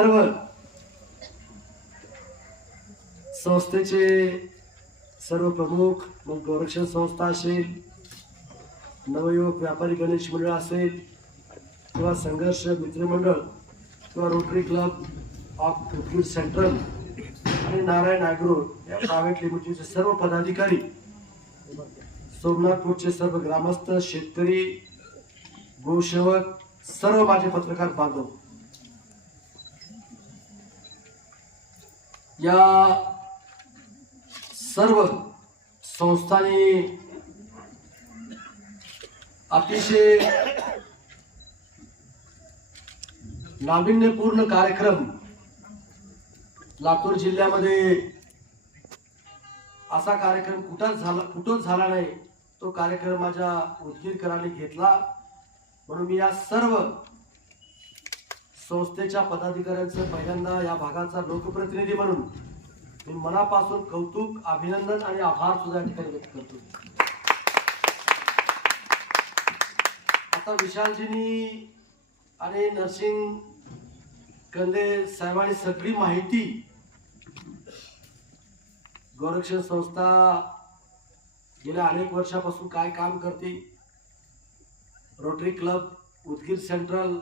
सर्व संस्थेचे सर्व प्रमुख मग गोरक्षण संस्था असेल नवयुवक व्यापारी गणेश मंडळ असेल किंवा संघर्ष मित्रमंडळ किंवा rotary club of Udgir central आणि नारायण ॲग्रो या प्रायव्हेट लिमिटेडचे सर्व पदाधिकारी सोमनाथपूरचे सर्व ग्रामस्थ शेतकरी गोसेवक सर्व माझे पत्रकार बांधव. या सर्व संस्थांनी अतिशय नाविन्यपूर्ण कार्यक्रम लातूर जिल्ह्यामध्ये असा कार्यक्रम कुठंच झाला कुठंच झाला नाही तो कार्यक्रम माझ्या उदगीरकरांनी घेतला. म्हणून मी या सर्व संस्थेच्या पदाधिकाऱ्यांचं पहिल्यांदा या भागाचा लोकप्रतिनिधी म्हणून मी मनापासून कौतुक अभिनंदन आणि आभार सुद्धा या ठिकाणी व्यक्त करतो. आता विशालजीनी आणि नर्सिंग कंदे साहेबांनी सगळी माहिती गोरक्षण संस्था गेल्या अनेक वर्षापासून काय काम करते? रोटरी क्लब उदगीर सेंट्रल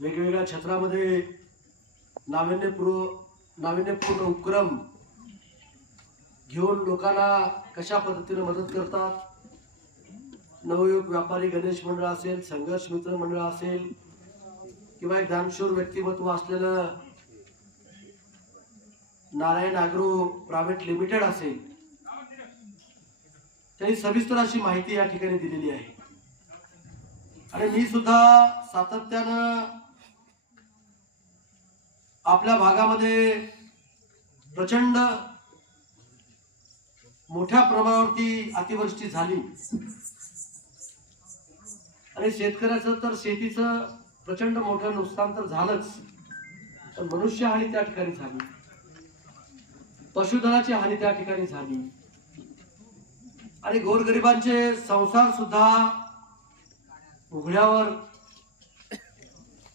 वेगवेगळ्या क्षेत्रामध्ये नाविन्यपूर्व नाविन्यपूर्ण उपक्रम घेऊन लोकांना कशा पद्धतीने मदत करतात? नवयुग व्यापारी गणेश मंडळ असेल संघर्ष मित्र मंडळ असेल किंवा एक दानशूर व्यक्तिमत्व असलेलं नारायण अॅग्रो प्रायव्हेट लिमिटेड असेल त्यांनी सविस्तर अशी माहिती या ठिकाणी दिलेली आहे. आणि मी सुद्धा सातत्यानं आपल्या भागामध्ये प्रचंड मोठ्या प्रमाणावरती अतिवृष्टी झाली. आणि शेतकऱ्याचं तर शेतीचं प्रचंड मोठं नुकसान तर झालंच. पण मनुष्यहानी त्या ठिकाणी झाली. पशुधनाची हानी त्या ठिकाणी झाली. आणि गोरगरिबांचे संसार सुद्धा उघड्यावर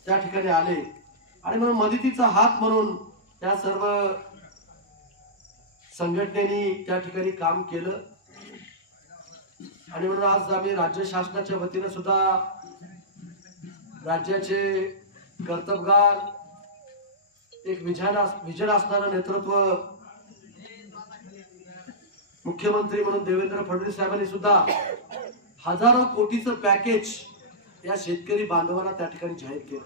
त्या ठिकाणी आले. आणि म्हणून मदतीचा हात म्हणून त्या सर्व संघटनेनी त्या ठिकाणी काम केलं. आणि म्हणून आज आम्ही राज्य शासनाच्या वतीनं सुद्धा राज्याचे कर्तबगार एक विजन विजन असणारं नेतृत्व मुख्यमंत्री म्हणून देवेंद्र फडणवीस साहेबांनी सुद्धा हजारो कोटीचं पॅकेज या शेतकरी बांधवांना त्या ठिकाणी जाहीर केलं.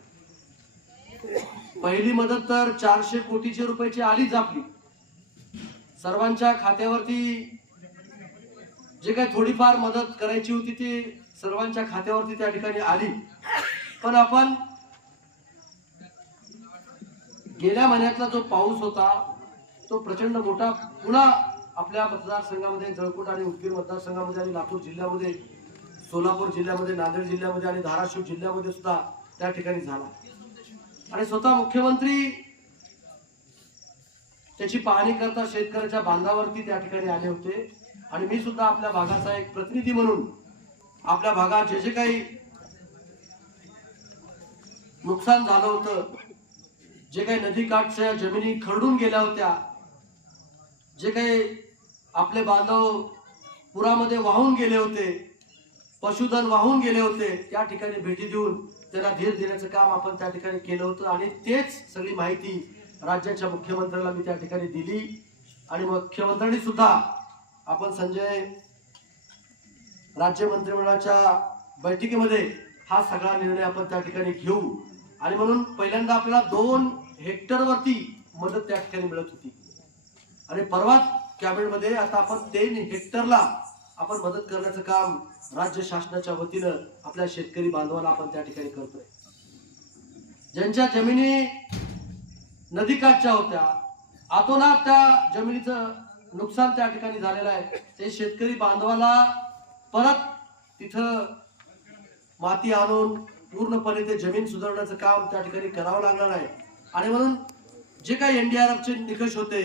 पहिली मदत तर चारशे कोटीचे रुपयाची आलीच आपली. सर्वांच्या खात्यावरती जे काही थोडीफार मदत करायची होती ती सर्वांच्या खात्यावरती त्या ठिकाणी आली. पण आपण गेल्या महिन्यातला जो पाऊस होता तो प्रचंड मोठा पुन्हा आपल्या मतदारसंघामध्ये जळकोट आणि उदगीर मतदारसंघामध्ये आणि लातूर जिल्ह्यामध्ये सोलापूर जिल्ह्यामध्ये नांदेड जिल्ह्यामध्ये आणि धाराशिव जिल्ह्यामध्ये सुद्धा त्या ठिकाणी झाला. आणि स्वतः मुख्यमंत्री त्याची पाहणी करता शेतकऱ्याच्या बांधावरती त्या ठिकाणी आले होते. आणि मी सुद्धा आपल्या भागाचा एक प्रतिनिधी म्हणून आपल्या भागात जे जे काही नुकसान झालं होतं जे काही नदीकाठच्या जमिनी खरडून गेल्या होत्या जे काही आपले बांधव पुरामध्ये वाहून गेले होते पशुधन वाहून गेले होते त्या ठिकाणी भेटी देऊन त्याला धीर देण्याचं काम आपण त्या ठिकाणी केलं होतं आणि तेच सगळी माहिती राज्याच्या मुख्यमंत्र्याला मी त्या ठिकाणी दिली. आणि मुख्यमंत्र्यांनी सुद्धा आपण संजय राज्य मंत्रिमंडळाच्या बैठकीमध्ये हा सगळा निर्णय आपण त्या ठिकाणी घेऊ. आणि म्हणून पहिल्यांदा आपल्याला दोन हेक्टरवरती मदत त्या ठिकाणी मिळत होती. आणि परवाच कॅबिनेटमध्ये आता आपण तीन हेक्टरला आपण मदत करण्याचं काम राज्य शासनाच्या वतीनं आपल्या शेतकरी बांधवाला आपण त्या ठिकाणी करतोय. ज्यांच्या जमिनी नदीकाठच्या होत्या आतोनात त्या जमिनीचं नुकसान त्या ठिकाणी झालेलं आहे. ते शेतकरी बांधवाला परत तिथं माती आणून पूर्णपणे ते जमीन सुधारण्याचं काम त्या ठिकाणी करावं लागणार आहे. आणि म्हणून जे काही एनडीआरएफचे निकष होते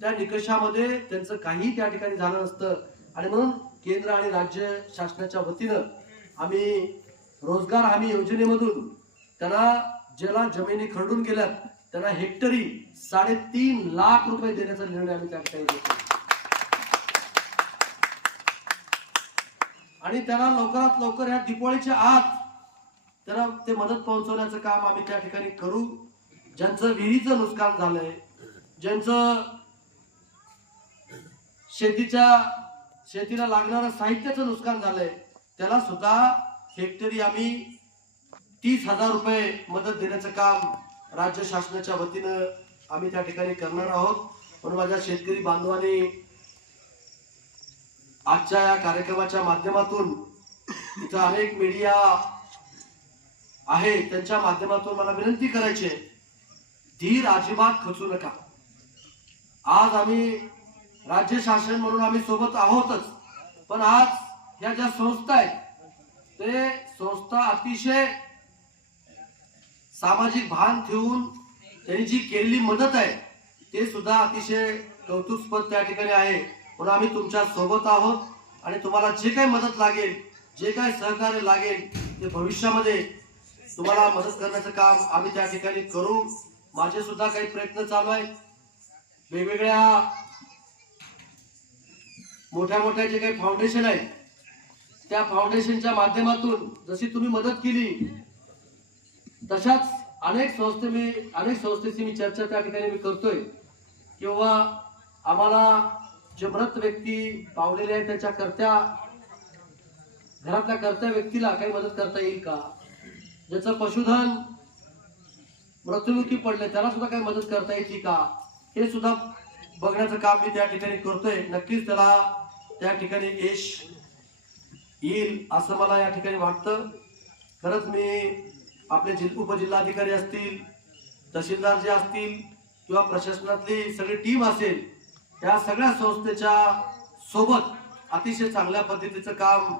त्या निकषामध्ये त्यांचं काही त्या ठिकाणी झालं नसतं. आणि म्हणून केंद्र आणि राज्य शासनाच्या वतीनं आम्ही रोजगार हमी योजनेमधून त्यांना ज्याला जमिनी खरडून गेल्यात त्यांना हेक्टरी साडेतीन लाख रुपये देण्याचा निर्णय आम्ही त्या ठिकाणी घेतला. आणि त्यांना लवकरात लवकर या दिपावळीच्या आत त्यांना ते मदत पोहोचवण्याचं काम आम्ही त्या ठिकाणी करू. ज्यांचं विहिरीचं नुकसान झालंय ज्यांचं शेतीच्या शेतीला लागणारं साहित्याचं नुकसान झालंय. त्याला सुद्धा हेक्टरी आम्ही तीस हजार रुपये मदत देण्याचं काम राज्य शासनाच्या वतीनं आम्ही त्या ठिकाणी करणार आहोत. म्हणून माझ्या शेतकरी बांधवांनी आजच्या या कार्यक्रमाच्या माध्यमातून इथं अनेक मीडिया आहे त्यांच्या माध्यमातून मला विनंती करायची आहे धीर अजिबात खचू नका. आज आम्ही राज्य शासन म्हणून आम्ही सोबत आहोतच. पण आज या ज्या संस्था आहेत ते संस्था अतिशय सामाजिक भान ठेवून त्यांनी जी केलेली मदत आहे ते सुद्धा अतिशय कौतुकस्पद त्या ठिकाणी आहे. म्हणून आम्ही तुमच्यासोबत आहोत आणि तुम्हाला जे काही मदत लागेल जे काही सहकार्य लागेल ते भविष्यामध्ये तुम्हाला मदत करण्याचं काम आम्ही त्या ठिकाणी करू. माझे सुद्धा काही प्रयत्न चालू आहेत. वेगवेगळ्या मोठ्या मोठ्या जे काही फाउंडेशन आहेत त्या फाउंडेशनच्या माध्यमातून जशी तुम्ही मदत केली तशाच अनेक संस्थे मी अनेक संस्थेची मी चर्चा त्या ठिकाणी मी करतोय. किंवा आम्हाला जे मृत व्यक्ती पावलेले आहेत त्याच्या करत्या घरातल्या करत्या व्यक्तीला काही मदत करता येईल का? ज्याचं पशुधन मृत्युमुखी पडले त्याला सुद्धा काही मदत करता येते का? हे सुद्धा बघण्याचं काम मी त्या ठिकाणी करतोय. नक्कीच त्याला त्या ठिकाणी यश येईल असं मला या ठिकाणी वाटतं. खरंच मी आपले जिल उपजिल्हाधिकारी असतील तहसीलदार जे असतील किंवा प्रशासनातली सगळी टीम असेल या सगळ्या संस्थेच्या सोबत अतिशय चांगल्या पद्धतीचं काम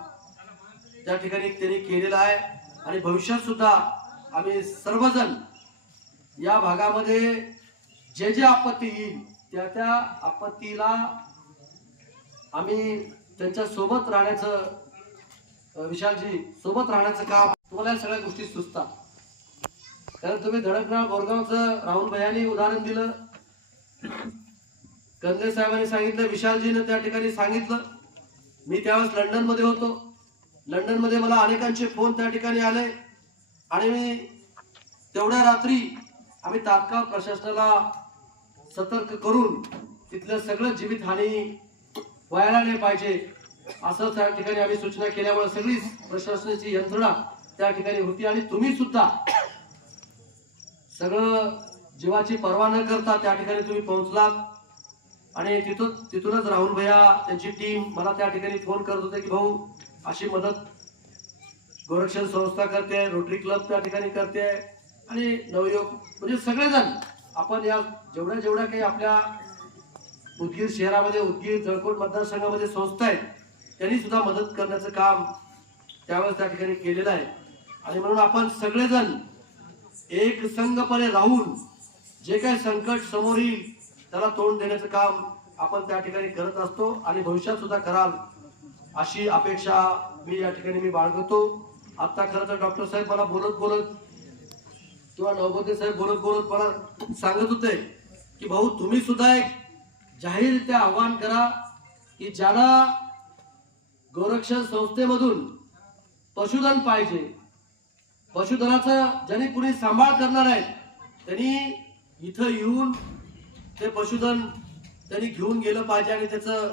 त्या ठिकाणी त्यांनी केलेलं आहे. आणि भविष्यात सुद्धा आम्ही सर्वजण या भागामध्ये जे जे आपत्ती येईल त्या त्या आपत्तीला आम्ही त्यांच्यासोबत राहण्याचं विशालजी सोबत राहण्याचं काम तुम्हाला या सगळ्या गोष्टी सुचतात. कारण तुम्ही धडकनाळ बोरगावचं राहुल भैयानी उदाहरण दिलं. कंदे साहेबांनी सांगितलं विशालजीनं त्या ठिकाणी सांगितलं. मी त्यावेळेस लंडनमध्ये होतो. लंडनमध्ये मला अनेकांचे फोन त्या ठिकाणी आले. आणि मी तेवढ्या रात्री आम्ही तात्काळ प्रशासनाला सतर्क करून तिथलं सगळं जीवितहानी व्हायला नाही पाहिजे. असं त्या ठिकाणी आम्ही सूचना केल्यामुळे सगळीच प्रशासनाची यंत्रणा त्या ठिकाणी होती आणि तुम्ही सुद्धा. सगळं जीवाची पर्वा न करता त्या ठिकाणी तुम्ही पोहोचलात. आणि तिथून तिथूनच राहुल भैया त्यांची टीम मला त्या ठिकाणी फोन करत होते की भाऊ अशी मदत गोरक्षण संस्था करते रोटरी क्लब त्या ठिकाणी करते आणि नवयुवक म्हणजे सगळेजण आपण या जेवढ्या जेवढ्या काही आपल्या उदगीर शहरामध्ये उदगीर जळकोट मतदारसंघामध्ये संस्था आहेत. त्यांनी सुद्धा मदत करण्याचं काम त्यावेळेस त्या ठिकाणी केलेलं आहे. आणि म्हणून आपण सगळेजण एक संघपणे राहून जे काही संकट समोर येईल त्याला तोंड देण्याचं काम आपण त्या ठिकाणी करत असतो आणि भविष्यात सुद्धा कराल अशी अपेक्षा मी या ठिकाणी मी बाळगतो. आत्ता खरं तर डॉक्टर साहेब मला बोलत बोलत किंवा नवबोधे साहेब बोलत बोलत मला सांगत होते की भाऊ तुम्ही सुद्धा एक जाहीररित्या आवाहन करा की ज्याला गोरक्षण संस्थेमधून पशुधन पाहिजे पशुधनाचा ज्यांनी कुणी सांभाळ करणार आहेत त्यांनी इथं येऊन ते पशुधन त्यांनी घेऊन गेलं पाहिजे आणि त्याचं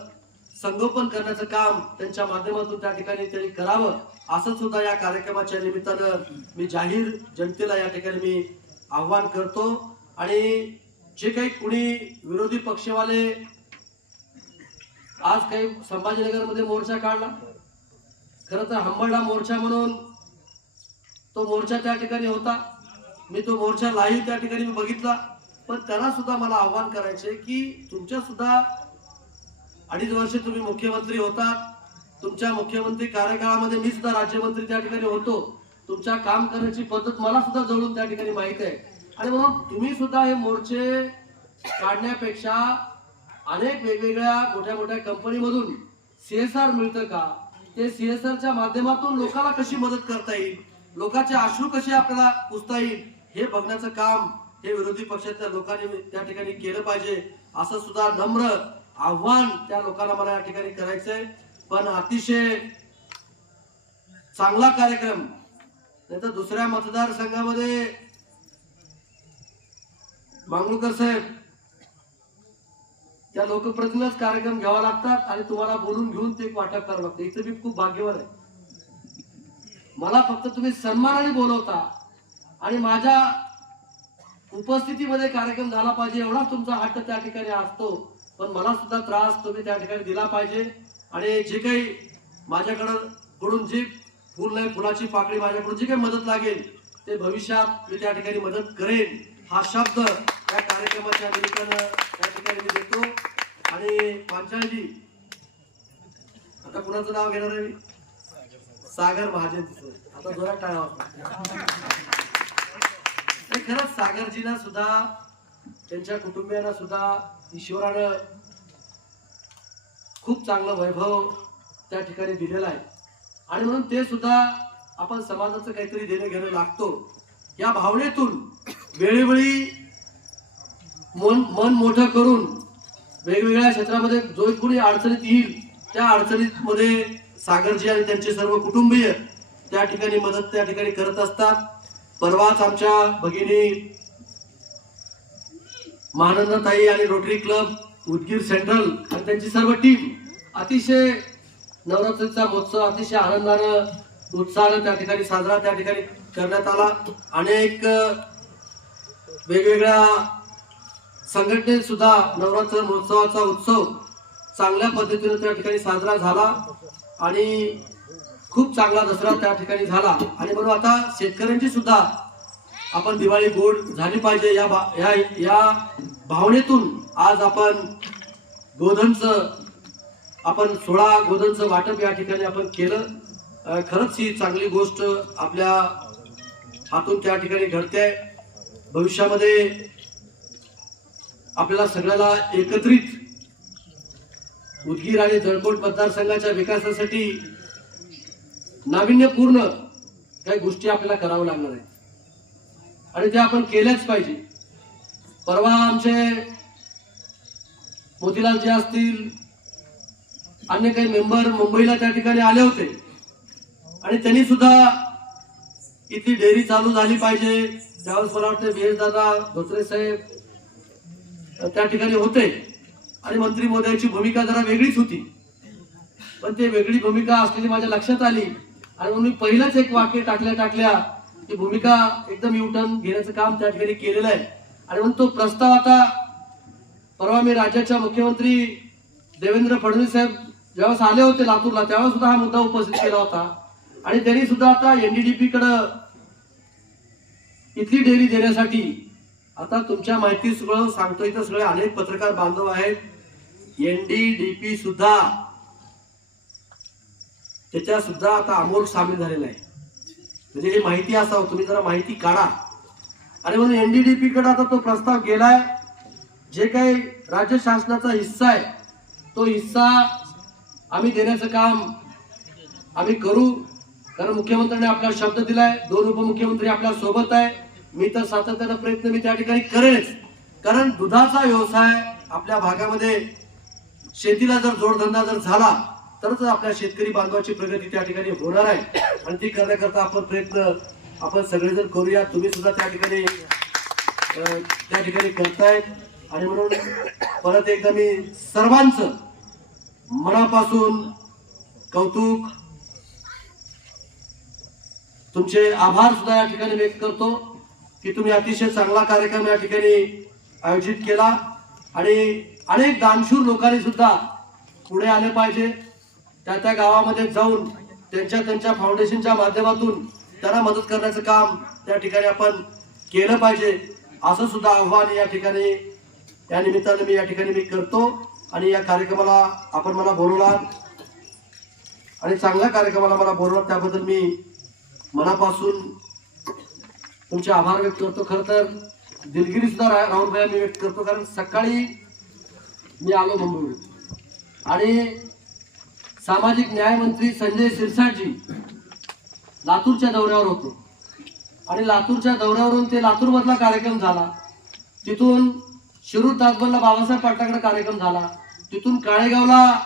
संगोपन करण्याचं काम त्यांच्या माध्यमातून त्या ठिकाणी त्यांनी करावं असं सुद्धा या कार्यक्रमाच्या निमित्तानं मी जाहीर जनतेला या ठिकाणी मी आव्हान करतो. आणि जे काही कुणी विरोधी पक्षवाले आज काही संभाजीनगरमध्ये मोर्चा काढला खरं तर हंबरडा मोर्चा म्हणून तो मोर्चा त्या ठिकाणी होता. मी तो मोर्चा लाईव्ह त्या ठिकाणी मी बघितला. पण त्याला सुद्धा मला आव्हान करायचे की तुमच्या सुद्धा अडीच वर्ष तुम्ही मुख्यमंत्री होतात तुमच्या मुख्यमंत्री कार्यकाळामध्ये मी सुद्धा राज्यमंत्री त्या ठिकाणी होतो. तुमच्या काम करण्याची पद्धत मला सुद्धा जवळून त्या ठिकाणी माहीत आहे. आणि म्हणून तुम्ही सुद्धा हे मोर्चे काढण्यापेक्षा अनेक वेगवेगळ्या मोठ्या मोठ्या कंपनीमधून सीएसआर मिळतं का? ते सीएसआरच्या माध्यमातून लोकांना कशी मदत करता येईल? लोकांचे अश्रू कसे आपल्याला पुसता येईल? हे बघण्याचं काम हे विरोधी पक्षातल्या लोकांनी त्या ठिकाणी केलं पाहिजे असं सुद्धा नम्र आव्हान त्या लोकांना मला या ठिकाणी करायचंय. पण अतिशय चांगला कार्यक्रम नाही तर दुसऱ्या मतदारसंघामध्ये मांगळूकर साहेब त्या लोकप्रतिनिधीच कार्यक्रम घ्यावा लागतात आणि तुम्हाला बोलून घेऊन ते वाटप करावं लागतं. इथं मी खूप भाग्यवान आहे. मला फक्त तुम्ही सन्मानाने बोलवता आणि माझ्या उपस्थितीमध्ये कार्यक्रम झाला पाहिजे एवढा तुमचा हट्ट त्या ठिकाणी असतो. पण मला सुद्धा त्रास तुम्ही त्या ठिकाणी दिला पाहिजे आणि जे काही माझ्याकडं कडून जी फुल नाही फुलाची पाकळी माझ्याकडून जी काही मदत लागेल ते भविष्यात मी त्या ठिकाणी मदत करेन. हा शब्द या कार्यक्रमाच्या निमित्तानं त्या ठिकाणी मी देतो. आणि पांचाळजी आता कुणाचं नाव घेणार आहे मी? सागर महाजन आता जोरात टाळा वाजवा. खरंच सागरजीना सुद्धा त्यांच्या कुटुंबियांना सुद्धा ईश्वरानं खूप चांगलं वैभव त्या ठिकाणी दिलेलं आहे. आणि म्हणून ते सुद्धा आपण समाजाचं काहीतरी देणं घेणं लागतो. या भावनेतून वेळोवेळी मन मन मोठं करून वेगवेगळ्या क्षेत्रामध्ये जो कोणी अडचणीत येईल त्या अडचणीमध्ये सागरजी आणि त्यांचे सर्व कुटुंबीय त्या ठिकाणी मदत त्या ठिकाणी करत असतात. परवाच आमच्या भगिनी महानंदताई आणि रोटरी क्लब उदगीर सेंट्रल आणि त्यांची सर्व टीम अतिशय नवरात्रीचा महोत्सव अतिशय आनंदानं उत्साहानं त्या ठिकाणी साजरा त्या ठिकाणी करण्यात आला. अनेक वेगवेगळ्या संघटनेतसुद्धा नवरात्र महोत्सवाचा उत्सव चांगल्या पद्धतीनं त्या ठिकाणी साजरा झाला आणि खूप चांगला दसरा त्या ठिकाणी झाला. आणि म्हणून आता शेतकऱ्यांची सुद्धा आपण दिवाळी गोड झाली पाहिजे या भा- या या भावनेतून आज आपण गोधनचं आपण सोळा गोधनचं वाटप या ठिकाणी आपण केलं. खरंच ही चांगली गोष्ट आपल्या हातून त्या ठिकाणी घडते. भविष्यामध्ये आपल्याला सगळ्याला एकत्रित उदगीर आणि जळकोट मतदारसंघाच्या विकासासाठी नाविन्यपूर्ण काही गोष्टी आपल्याला कराव्या लागणार आहेत. आणि त्या आपण केल्याच पाहिजे. परवा आमचे मोतीलाल जे असतील अन्य काही मेंबर मुंबईला त्या ठिकाणी आले होते. आणि त्यांनी सुद्धा इथली डेअरी चालू झाली पाहिजे. त्यावेळेस मला वाटतं बी दादा धोत्रे साहेब त्या ठिकाणी होते. आणि मंत्री महोदयाची भूमिका जरा वेगळीच होती. पण ते वेगळी भूमिका असलेली माझ्या लक्षात आली. आणि म्हणून मी पहिलंच एक वाक्य टाकल्या टाकल्या ती भूमिका एकदम युटर्न घेण्याचं काम त्या ठिकाणी केलेलं आहे. आणि म्हणून तो प्रस्ताव आता परवा मी राज्याच्या मुख्यमंत्री देवेंद्र फडणवीस साहेब ज्यावेळेस आले होते लातूरला त्यावेळेस सुद्धा हा मुद्दा उपस्थित केला होता. आणि त्यांनी सुद्धा आता एनडीडीपी कडं इथली डेअरी देण्यासाठी. आता तुमच्या माहिती सगळं सांगतोय तर सगळे अनेक पत्रकार बांधव आहेत. एन डी सुद्धा. त्याच्या सुद्धा आता अमोल सामील झालेला आहे. म्हणजे हे माहिती असावं तुम्ही जरा माहिती काढा. आणि म्हणून एन डी डी कडे आता तो प्रस्ताव गेलाय. जे काही राज्य शासनाचा हिस्सा आहे तो हिस्सा आम्ही देण्याचं काम आम्ही करू. कारण मुख्यमंत्र्यांनी आपला शब्द दिलाय दोन उपमुख्यमंत्री आपल्यासोबत आहे. मी तर सातत्यानं प्रयत्न मी त्या ठिकाणी करेनच कारण दुधाचा व्यवसाय आपल्या भागामध्ये शेतीला जर जोडधंदा जर झाला तरच आपल्या शेतकरी बांधवाची प्रगती त्या ठिकाणी होणार आहे. आणि ती करण्याकरता आपण प्रयत्न आपण सगळेजण करूया. तुम्ही सुद्धा त्या ठिकाणी त्या ठिकाणी करतायत. आणि म्हणून परत एकदा मी सर्वांचं मनापासून कौतुक तुमचे आभार सुद्धा या ठिकाणी व्यक्त करतो. की तुम्ही अतिशय चांगला कार्यक्रम या ठिकाणी आयोजित केला आणि अनेक दानशूर लोकांनी सुद्धा पुढे आले पाहिजे. त्या त्या गावामध्ये जाऊन त्यांच्या त्यांच्या फाउंडेशनच्या माध्यमातून त्यांना मदत करण्याचं काम त्या ठिकाणी आपण केलं पाहिजे असं सुद्धा आव्हान या ठिकाणी या निमित्तानं मी या ठिकाणी मी करतो आणि या कार्यक्रमाला आपण मला बोलवला आणि चांगल्या कार्यक्रमाला मला बोलवला त्याबद्दल मी मनापासून तुमचे आभार व्यक्त करतो खरं तर. दिलगिरी सुद्धा रा- राहुल भाई मी व्यक्त करतो कारण सकाळी मी आलो मुंबईहून. आणि सामाजिक न्याय मंत्री संजय शिरसाटजी लातूरच्या दौऱ्यावर होतो. आणि लातूरच्या दौऱ्यावरून ते लातूरमधला कार्यक्रम झाला. तिथून शिरूर ताजबलला बाबासाहेब पाटलाकडे कार्यक्रम झाला. तिथून काळेगावला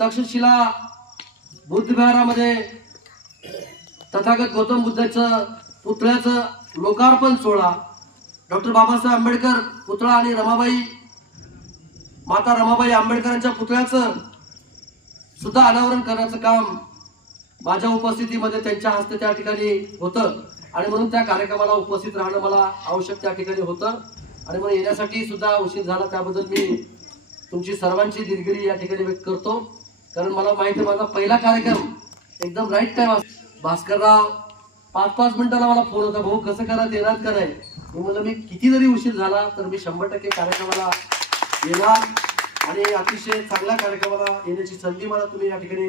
तक्षशिला बुद्धविहारामध्ये तथागत गौतम बुद्धाचं पुतळ्याचं लोकार्पण सोहळा. डॉक्टर बाबासाहेब आंबेडकर पुतळा आणि रमाबाई माता रमाबाई आंबेडकरांच्या पुतळ्याचं सुद्धा अनावरण करण्याचं काम माझ्या उपस्थितीमध्ये त्यांच्या हस्ते त्या ठिकाणी होतं. आणि म्हणून त्या कार्यक्रमाला उपस्थित राहणं मला आवश्यक त्या ठिकाणी होतं. आणि म्हणून येण्यासाठी सुद्धा उशीर झाला त्याबद्दल मी तुमची सर्वांची दिलगिरी या ठिकाणी व्यक्त करतो. कारण मला माहिती आहे माझा पहिला कार्यक्रम एकदम राईट टाईम भास्करराव पाच पाच मिनिटाला मला फोन होता भाऊ कसं करा देणार का नाही? मी म्हणलं मी किती जरी उशीर झाला तर मी शंभर टक्के कार्यक्रमाला येणार आणि अतिशय चांगल्या कार्यक्रमाला येण्याची संधी मला तुम्ही या ठिकाणी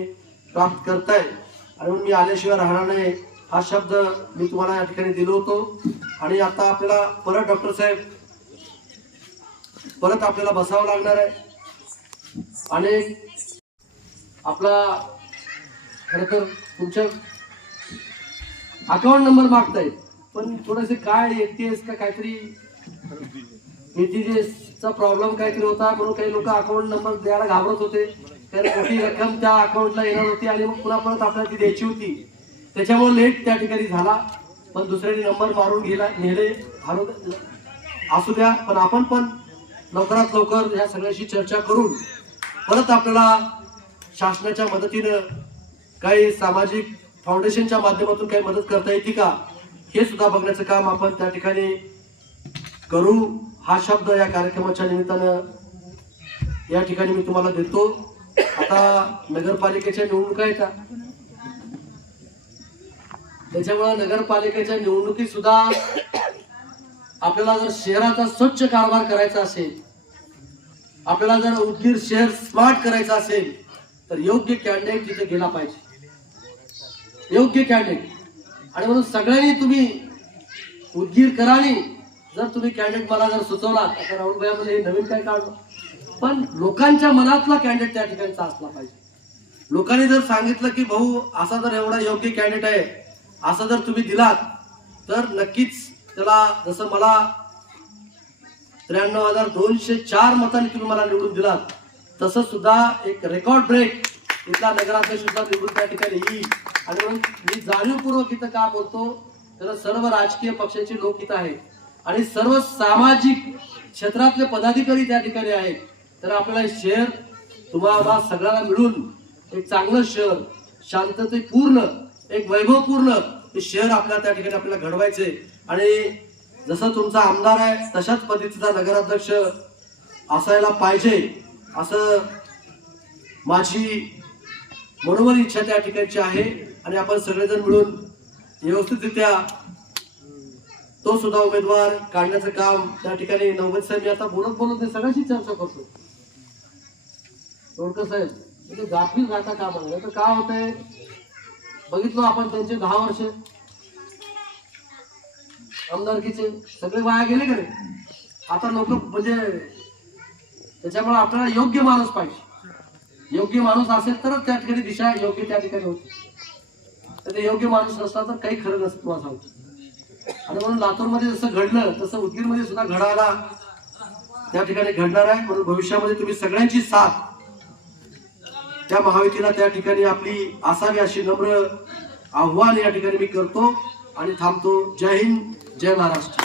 प्राप्त करताय. आणि म्हणून मी आल्याशिवाय राहणार नाही हा शब्द मी तुम्हाला या ठिकाणी दिलो होतो. आणि आता आपल्याला परत डॉक्टर साहेब परत आपल्याला बसावं लागणार आहे. आणि आपला खरं तर तुमच्या अकाउंट नंबर मागतायत पण थोडस काय एकटीएस का काहीतरी ATGS चा प्रॉब्लेम काहीतरी होता म्हणून काही लोक अकाउंट नंबर द्यायला घाबरत होते. कारण मोठी रक्कम त्या अकाउंटला येणार होती आणि मग पुन्हा परत आपल्याला ती द्यायची होती. त्याच्यामुळे लेट त्या ठिकाणी झाला. पण दुसऱ्याने नंबर मारून गेला नेले. हरव असू द्या पण आपण पण लवकरात लवकर या सगळ्याशी चर्चा करून परत आपल्याला शासनाच्या मदतीनं काही सामाजिक फाउंडेशनच्या माध्यमातून काही मदत करता येते का? हे सुद्धा बघण्याचं काम आपण त्या ठिकाणी करू. हा शब्द या कार्यक्रमाच्या निमित्तानं या ठिकाणी मी तुम्हाला देतो. आता नगरपालिकेच्या निवडणुका येतात त्याच्यामुळे नगरपालिकेच्या निवडणुकीत सुद्धा आपल्याला जर शहराचा स्वच्छ कारभार करायचा असेल आपल्याला जर उदगीर शहर स्मार्ट करायचं असेल तर योग्य कॅन्डिडेट तिथे गेला पाहिजे. योग्य कॅन्डिडेट आणि म्हणून सगळ्यांनी तुम्ही उदगीरकरांनी जर तुम्ही कॅन्डिडेट मला जर सुचवला तर राहुल हे नवीन काय काढलं? पण लोकांच्या मनातला कॅन्डिडेट त्या ठिकाणचा असला पाहिजे. लोकांनी जर सांगितलं की भाऊ असा जर एवढा योग्य कॅन्डिडेट आहे असं जर तुम्ही दिलात तर नक्कीच त्याला जसं मला त्र्याण्णव हजार दोनशे चार मतांनी तुम्ही मला निवडून दिलात तसं सुद्धा एक रेकॉर्ड ब्रेक इथला नगराध्यक्ष सुद्धा निवडून त्या ठिकाणी येईल. आणि म्हणून मी जाणीवपूर्वक इथं का बोलतो? तर सर्व राजकीय पक्षाचे लोक इथं आहेत. आणि सर्व सामाजिक क्षेत्रातले पदाधिकारी त्या ठिकाणी आहेत. तर आपल्याला शहर तुम्हाला सगळ्याला मिळून एक चांगलं शहर शांततेपूर्ण एक वैभवपूर्ण हे शहर आपल्याला त्या ठिकाणी आपल्याला घडवायचे आणि जसं तुमचा आमदार आहे तशाच पद्धतीचा नगराध्यक्ष असायला पाहिजे असं माझी मनोमन इच्छा त्या ठिकाणची आहे आणि आपण सगळेजण मिळून व्यवस्थितरित्या तो सुद्धा उमेदवार काढण्याचं काम त्या ठिकाणी नवमत साहेब मी आता बोलत बोलत नाही सगळ्याशी चर्चा करतो. तोडकर साहेब म्हणजे गाफील राहता का तर काय होतंय? बघितलो आपण त्यांचे दहा वर्ष. आमदारकीचे सगळे वाया गेले का आता लोक म्हणजे त्याच्यामुळे आपल्याला योग्य माणूस पाहिजे. योग्य माणूस असेल तरच त्या ठिकाणी दिशा योग्य त्या ठिकाणी होते. तर ते योग्य माणूस नसला तर काही खरं नसतं असं होतं. आणि म्हणून लातूरमध्ये जसं घडलं तसं उदगीरमध्ये सुद्धा घडायला त्या ठिकाणी घडणार आहे. म्हणून भविष्यामध्ये तुम्ही सगळ्यांची साथ त्या महायुतीला त्या ठिकाणी आपली असावी अशी नम्र आव्हान या ठिकाणी मी करतो आणि थांबतो. जय हिंद जय महाराष्ट्र.